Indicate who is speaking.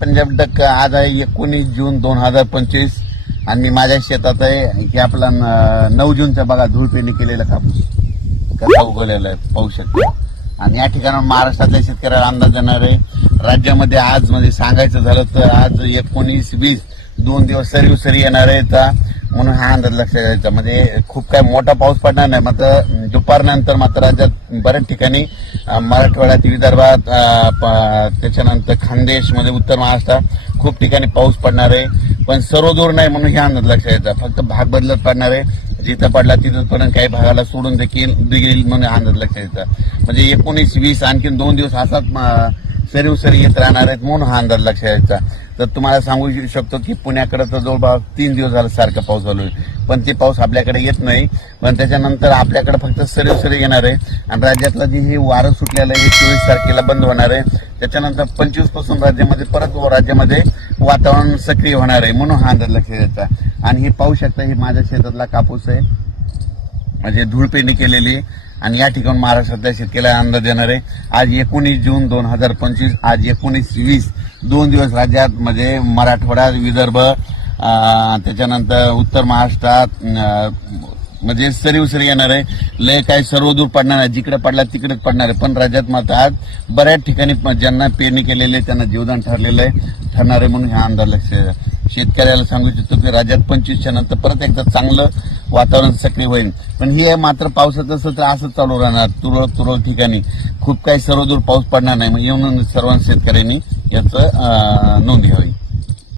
Speaker 1: Punjab duck आज आहे एकोणीस जून दोन हजार पंचवीस. आणि मी माझ्या शेतात आहे हे आपला नऊ जूनचा बघा धूळपेनी केलेला कापूस. कसा उगवलेला आहे पाहू शकतो. आणि या ठिकाणावर महाराष्ट्रातल्या शेतकऱ्याला अंदाज देणार आहे. राज्यामध्ये आज म्हणजे सांगायचं झालं तर आज एकोणीस वीस दोन दिवस सरी उसरी येणार आहे म्हणून हा अंदाज लक्षात घ्यायचा म्हणजे खूप काय मोठा पाऊस पडणार नाही मात्र दुपारनंतर मात्र राज्यात बऱ्याच ठिकाणी मराठवाड्यात विदर्भात त्याच्यानंतर प- त्याच्यानंतर खानदेशमध्ये उत्तर महाराष्ट्रात खूप ठिकाणी पाऊस पडणार आहे. पण सर्व दूर नाही म्हणून हे अंदाज लक्षात घ्यायचा फक्त भाग बदलत पडणार आहे. जिथं पडला तिथं पण काही भागाला सोडून देखील देईल म्हणून हा अंदाज लक्षात घ्यायचा म्हणजे एकोणीस वीस आणखीन दोन दिवस असाच अं, सरी उसरी येत राहणार आहेत म्हणून हा अंदाज लक्षात यायचा. तर तुम्हाला सांगू शकतो की पुण्याकडे तर जवळपास तीन दिवस झाला सारखा पाऊस चालू आहे. पण ते पाऊस आपल्याकडे येत नाही. पण त्याच्यानंतर आपल्याकडे फक्त सरीउसरी येणार आहे. आणि राज्यातलं जे हे वारं सुटलेलं आहे हे चोवीस तारखेला बंद होणार आहे. त्याच्यानंतर पंचवीसपासून राज्यामध्ये परत राज्यामध्ये वातावरण सक्रिय होणार आहे म्हणून हा अंदाज लक्षात यायचा. आणि हे पाहू शकता हे माझ्या शेतातला कापूस आहे. म्हणजे धूळपेरणी केलेली आणि या ठिकाणी महाराष्ट्रातल्या शेतकऱ्याला अंदाज देणार. आहे आज एकोणीस जून दोन हजार पंचवीस आज एकोणीस वीस दोन दिवस राज्यात म्हणजे मराठवाडा विदर्भ त्याच्यानंतर उत्तर महाराष्ट्रात म्हणजे सरी उसरी येणार. आहे लय काय सर्व दूर पडणार आहे जिकडे पडला तिकडेच पडणार आहे. पण राज्यात मात्र आज बऱ्याच ठिकाणी ज्यांना पेरणी केलेली आहे त्यांना जीवदान ठरलेलं आहे. ठरणार आहे म्हणून ह्या अंदाज लक्ष शेतकऱ्याला सांगू इच्छितो की राज्यात पंचवीसच्या नंतर परत एकदा चांगलं वातावरण सक्रिय होईल. पण हे मात्र पावसाचं सत्र असंच चालू राहणार. तुरळक तुरळक ठिकाणी. खूप काही सर्वदूर पाऊस पडणार नाही. म्हणजे म्हणून सर्व शेतकऱ्यांनी याचं नोंद घ्यावी.